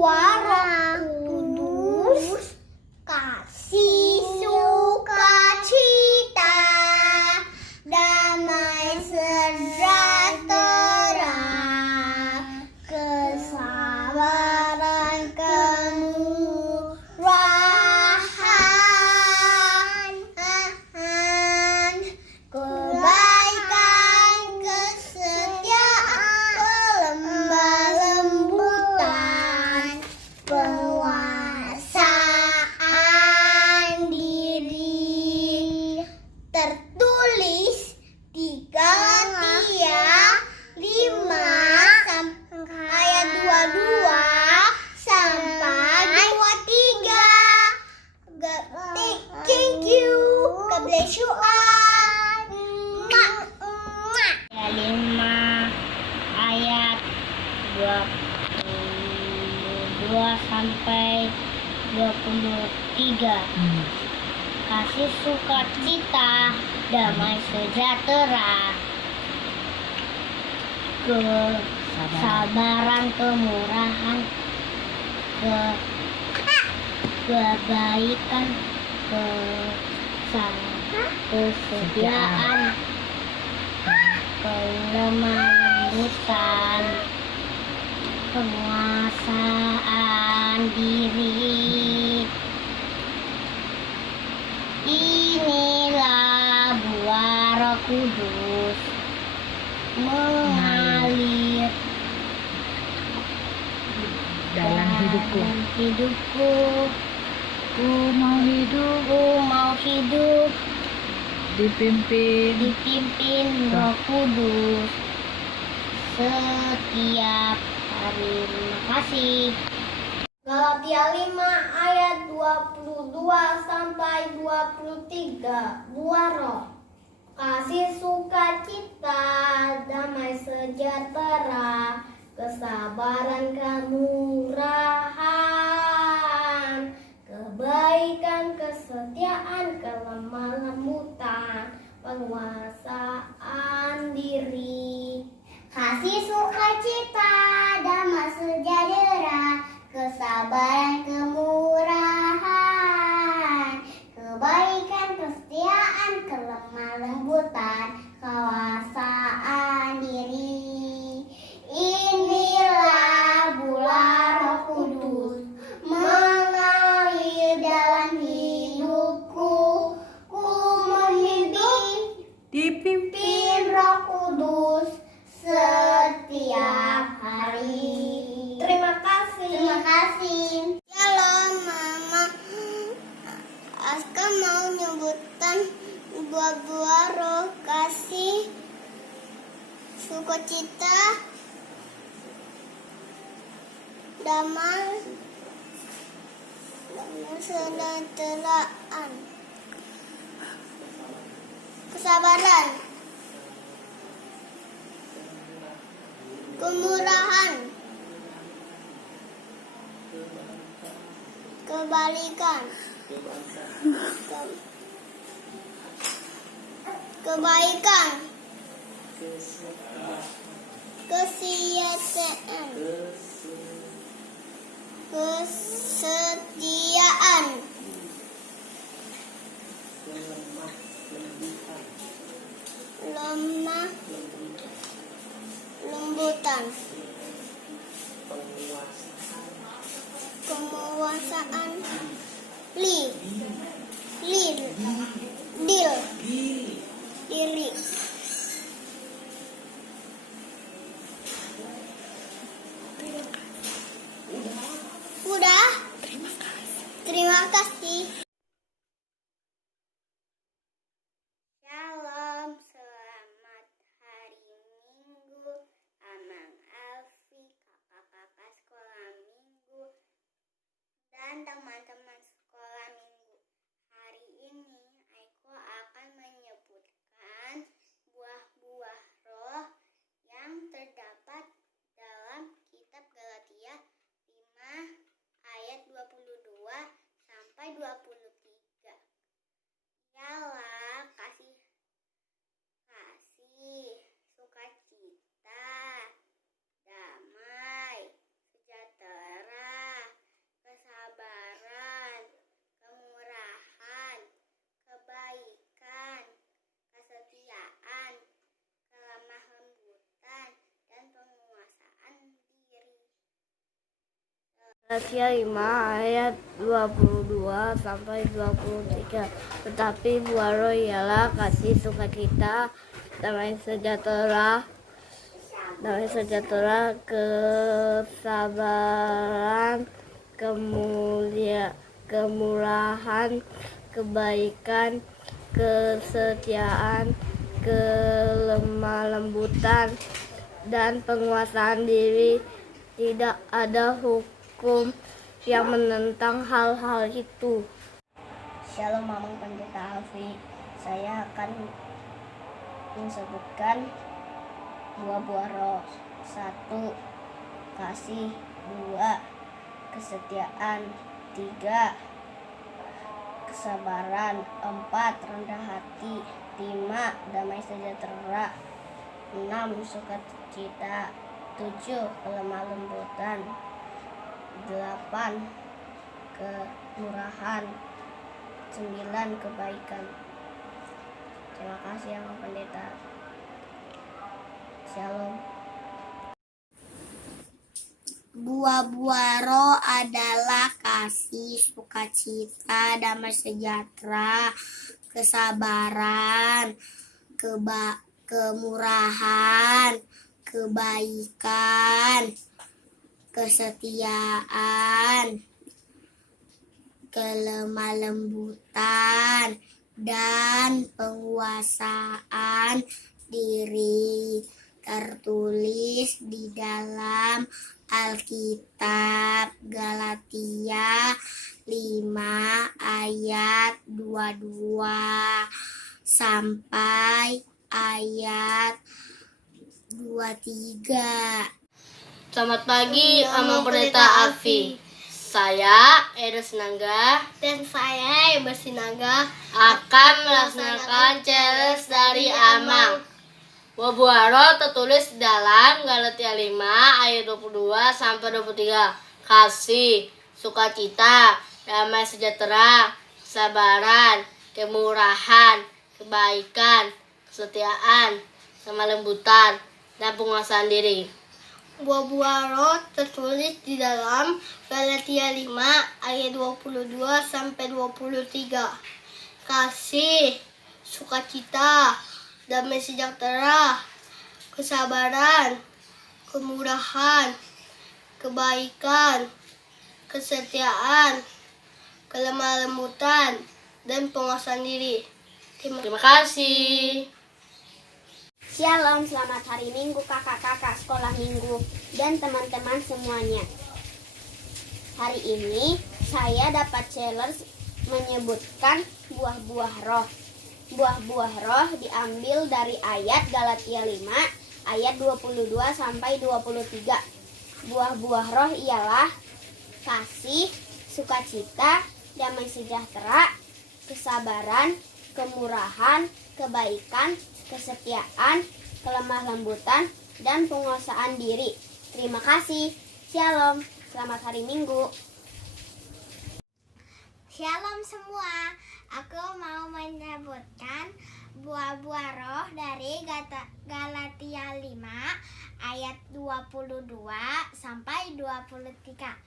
dua Roh Kudus, kasih, sukacita, damai sejahtera, kesabaran, kemurahan, kebaikan, kesetiaan, kelemah lembutan, penguasaan diri. Tertulis di Galatia 5 ayat 22 sampai 23. Thank you. God bless you all. Ayat 5 ayat 22 sampai 23. Kasih, sukacita, damai sejahtera, kesabaran, kemurahan, kebaikan, kesetiaan, kelemah lembutan, penguasaan diri. Inilah buah Roh Kudus mengalir dalam hidupku. Ku mau hidup dipimpin Roh Kudus setiap hari. Terima kasih. Galatia 5 ayat 22 sampai 23. Buah Roh, kasih, sukacita, damai sejahtera, kesabaran, kemurahan, kebaikan, kesetiaan, kelemah lembutan, penguasaan diri. Kasih, sukacita, damai sejahtera, kesabaran, kemurahan, kebaikan, kesetiaan, kelemah lembutan, penguasaan diri. Inilah buah Roh Kudus mengalir dalam hidupku. Ku dipimpin Roh Kudus setiap hari. Terima kasih. Shalom, Mama. Aska mau nyebutan buah-buah Roh, kasih, sukacita, damai sejahteraan, kesabaran, kemurahan, kebaikan, kesetiaan, lemah lembutan, penguasaan diri. Udah? Terima kasih. Shalom, selamat hari Galatia 5 ayat 22 sampai 23. Tetapi buah roh ialah kasih, sukacita, damai sejahtera, kesabaran, kemurahan, kebaikan, kesetiaan, kelemah lembutan, dan penguasaan diri. Tidak ada hukum yang menentang hal-hal itu. Shalom Mamang Pendeta Alfi. Saya akan menyebutkan buah-buah roh. 1. Kasih. 2. Kesetiaan. 3. Kesabaran. 4. Rendah hati. 5. Damai sejahtera. 6. Sukacita. 7. Kelemah lembutan. 8. Kemurahan. 9. Kebaikan. Terima kasih Yang Pendeta. Shalom. Buah-buah roh adalah kasih, sukacita, damai sejahtera, kesabaran, kemurahan, kebaikan, kesetiaan, kelemah lembutan, dan penguasaan diri. Tertulis di dalam Alkitab Galatia 5 ayat 22 sampai ayat 23. Selamat pagi, Amang Pendeta Alfi. Saya, Eros Nangga, Dan saya Ibu Sinaga akan melaksanakan challenge dari Amang. Buah roh tertulis dalam Galatia 5 ayat 22 sampai 23. Kasih, sukacita, damai sejahtera, kesabaran, kemurahan, kebaikan, kesetiaan, kelemah lembutan, dan penguasaan diri. Buah-buah roh tertulis di dalam Galatia 5 ayat 22 sampai 23. Kasih, sukacita, damai sejahtera, kesabaran, kemurahan, kebaikan, kesetiaan, kelemah lembutan, dan penguasaan diri. Terima kasih. Shalom, selamat hari Minggu kakak-kakak sekolah minggu dan teman-teman semuanya. Hari ini saya dapat challenge menyebutkan buah-buah roh. Buah-buah roh diambil dari ayat Galatia 5 ayat 22 sampai 23. Buah-buah roh ialah kasih, sukacita, damai sejahtera, kesabaran, kemurahan, kebaikan, kesetiaan, kelemah lembutan, dan penguasaan diri. Terima kasih. Shalom. Selamat hari Minggu. Shalom semua, aku mau menyebutkan buah-buah roh dari Galatia 5 ayat 22 sampai 23.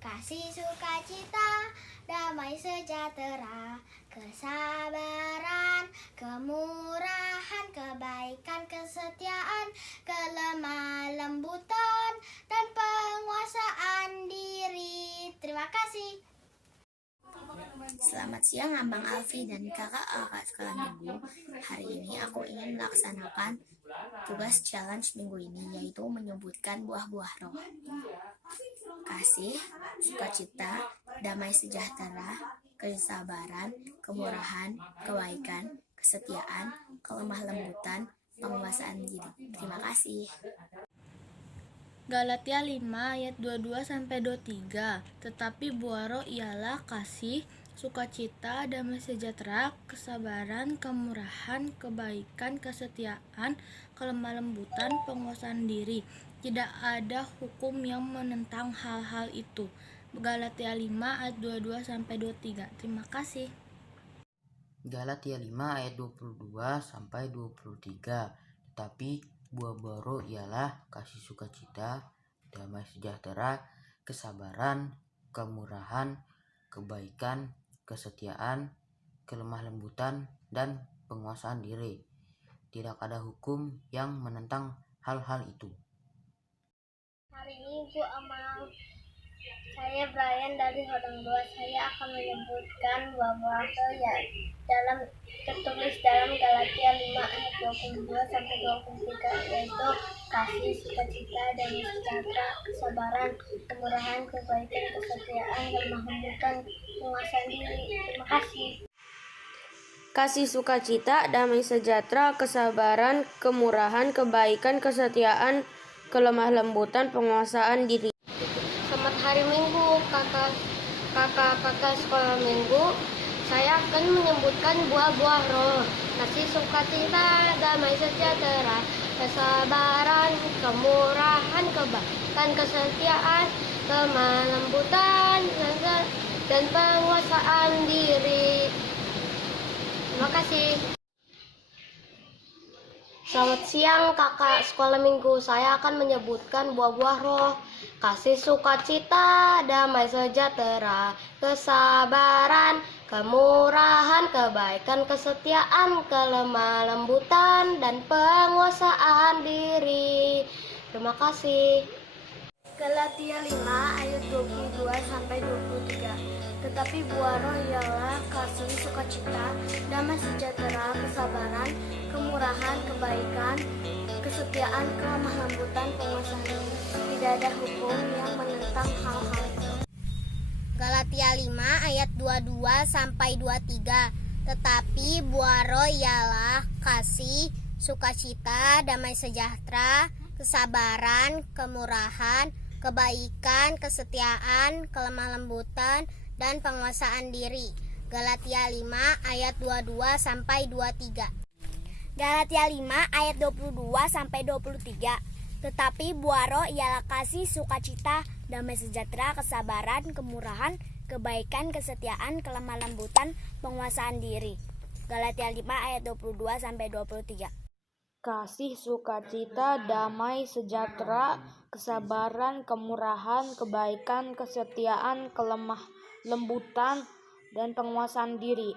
Kasih, sukacita, damai sejahtera, kesabaran, kemurahan, kebaikan, kesetiaan, kelemah lembutan, dan penguasaan diri. Terima kasih. Selamat siang Abang Alfi dan kakak-kakak sekolah minggu. Hari ini aku ingin melaksanakan tugas challenge minggu ini, yaitu menyebutkan buah-buah roh. Kasih, sukacita, damai sejahtera, kesabaran, kemurahan, kebaikan, kesetiaan, kelemah lembutan, penguasaan diri. Terima kasih. Galatia 5 ayat 22 sampai 23. Tetapi buah roh ialah kasih, sukacita, damai sejahtera, kesabaran, kemurahan, kebaikan, kesetiaan, kelemah lembutan, penguasaan diri. Tidak ada hukum yang menentang hal-hal itu. Galatia 5 ayat 22 sampai 23. Terima kasih. Galatia 5 ayat 22 sampai 23. Tetapi buah roh ialah kasih, sukacita, damai sejahtera, kesabaran, kemurahan, kebaikan, kesetiaan, kelemah lembutan, dan penguasaan diri. Tidak ada hukum yang menentang hal-hal itu. Hari Minggu amal. Saya Brian dari Hodong 2. Saya akan menyebutkan buah-buah ya dalam tertulis dalam Galatia 5 ayat 22 sampai 23, yaitu kasih, sukacita, damai sejahtera, kesabaran, kemurahan, kebaikan, kesetiaan, lemah lembutan, penguasaan diri. Terima kasih. Kasih, sukacita, damai sejahtera, kesabaran, kemurahan, kebaikan, kesetiaan, kelemah lembutan, penguasaan diri. Selamat hari Minggu, kakak sekolah minggu. Saya akan menyebutkan buah-buah roh. Kasih, sukacita, damai sejahtera, kesabaran, kemurahan, kebaikan, kesetiaan, kelemah lembutan, dan penguasaan diri. Terima kasih. Selamat siang kakak sekolah minggu. Saya akan menyebutkan buah-buah roh. Kasih, sukacita, damai sejahtera, kesabaran, kemurahan, kebaikan, kesetiaan, kelemah lembutan, dan penguasaan diri. Terima kasih. Galatia 5 ayat 22 sampai 23. Tetapi buah roh ialah kasih, sukacita, damai sejahtera, kesabaran, kemurahan, kebaikan, kesetiaan, kelemah lembutan, penguasaan diri. Tidak ada hukum yang menentang hal-hal itu. Galatia 5 ayat 22 sampai 23. Tetapi buah roh ialah kasih, sukacita, damai sejahtera, kesabaran, kemurahan, kebaikan, kesetiaan, kelemah lembutan, dan penguasaan diri. Galatia 5 ayat 22 sampai 23. Galatia 5 ayat 22 sampai 23. Tetapi buah roh ialah kasih, sukacita, damai sejahtera, kesabaran, kemurahan, kebaikan, kesetiaan, kelemah lembutan, penguasaan diri. Galatia 5 ayat 22 sampai 23. Kasih, sukacita, damai sejahtera, kesabaran, kemurahan, kebaikan, kesetiaan, kelemah lembutan, dan penguasaan diri.